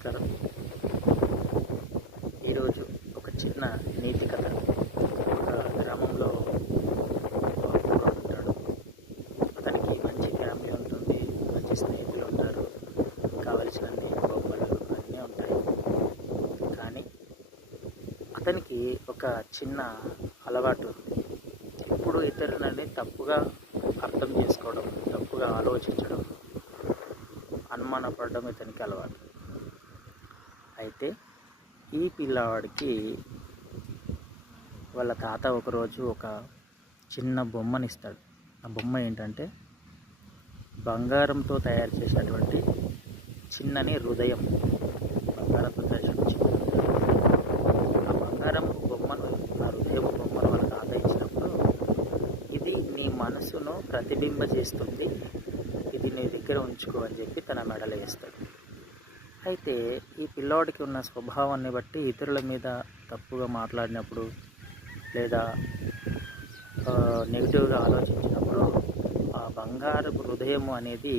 నమస్కారం. ఈరోజు ఒక చిన్న నీతి కథ. ఒక గ్రామంలో ఒక కుర్రాడు ఉంటాడు. అతనికి మంచి ఫ్యామిలీ ఉంటుంది, మంచి స్నేహితులు ఉంటారు, కావలసినన్ని బొమ్మలు అన్నీ ఉంటాయి. కానీ అతనికి ఒక చిన్న అలవాటు ఉంది. ఎప్పుడు ఇతరులని తప్పుగా అర్థం చేసుకోవడం, తప్పుగా ఆలోచించడం, అనుమానపడడం ఇతనికి అలవాటు. అయితే ఈ పిల్లవాడికి వాళ్ళ తాత ఒకరోజు ఒక చిన్న బొమ్మనిస్తాడు. ఆ బొమ్మ ఏంటంటే బంగారంతో తయారు చేసినటువంటి చిన్నని హృదయం. బంగారంతో తయారు చేసిన చిన్న ఆ బంగారం బొమ్మను, ఆ హృదయం బొమ్మను వాళ్ళ తాత ఇచ్చినప్పుడు, ఇది నీ మనసును ప్రతిబింబజేస్తుంది, ఇది నీ దగ్గర ఉంచుకో అని చెప్పి తన మెడలో వేస్తాడు. అయితే ఈ పిల్లోడికి ఉన్న స్వభావాన్ని బట్టి ఇతరుల మీద తప్పుగా మాట్లాడినప్పుడు లేదా నెగిటివ్గా ఆలోచించినప్పుడు ఆ బంగారపు హృదయము అనేది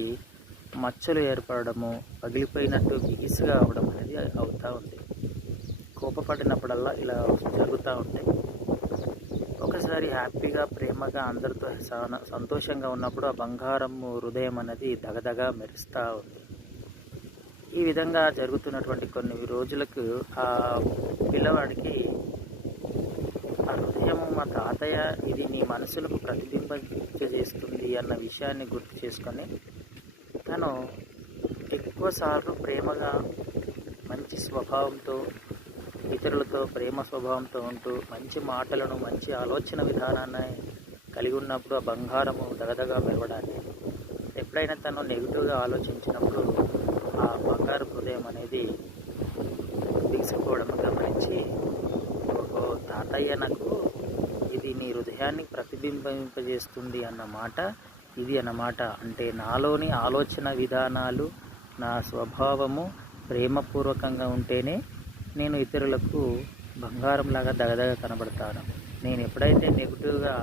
మచ్చలు ఏర్పడము, పగిలిపోయినట్టు బిగిసుగా అవడం అనేది అవుతూ ఉంది. కోపపడినప్పుడల్లా ఇలా జరుగుతూ ఉంటాయి. ఒకసారి హ్యాపీగా, ప్రేమగా, అందరితో సంతోషంగా ఉన్నప్పుడు ఆ బంగారము హృదయం అనేది దగదగా మెరుస్తూ ఉంది. ఈ విధంగా జరుగుతున్నటువంటి కొన్ని రోజులకు ఆ పిల్లవాడికి ఆ హృదయం, మా తాతయ్య ఇది నీ మనసులకు ప్రతిబింబింపజేస్తుంది అన్న విషయాన్ని గుర్తు చేసుకొని తను ఎక్కువసార్లు ప్రేమగా, మంచి స్వభావంతో, ఇతరులతో ప్రేమ స్వభావంతో ఉంటూ మంచి మాటలను, మంచి ఆలోచన విధానాన్ని కలిగి ఉన్నప్పుడు ఆ బంగారము దగదగా మెరవడాన్ని, ఎప్పుడైనా తను నెగిటివ్గా ఆలోచించినప్పుడు ఆ బంగారు హృదయం అనేది బిగుసుకుపోవడం గమనించి, ఓహో తాతయ్య నాకు ఇది నీ హృదయాన్ని ప్రతిబింబింపజేస్తుంది అన్నమాట ఇది అన్నమాట. అంటే నాలోని ఆలోచన విధానాలు, నా స్వభావము ప్రేమపూర్వకంగా ఉంటేనే నేను ఇతరులకు బంగారంలాగా దగదగ కనబడతాను. నేను ఎప్పుడైతే నెగిటివ్గా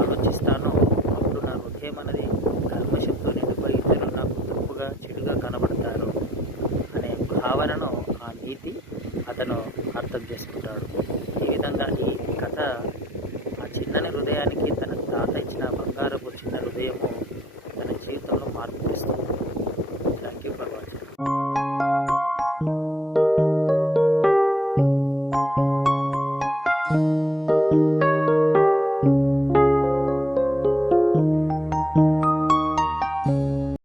ఆలోచిస్తానో అప్పుడు నా హృదయం అనేది కల్మషంతో నిండిపోయి ఇతరులు నాకు తప్పుగా, చెడుగా కనబడతారు అనే భావనను, ఆ నీతి అతను అర్థం చేసుకుంటాడు. ఈ విధంగా ఈ కథ ఆ చిన్నని హృదయానికి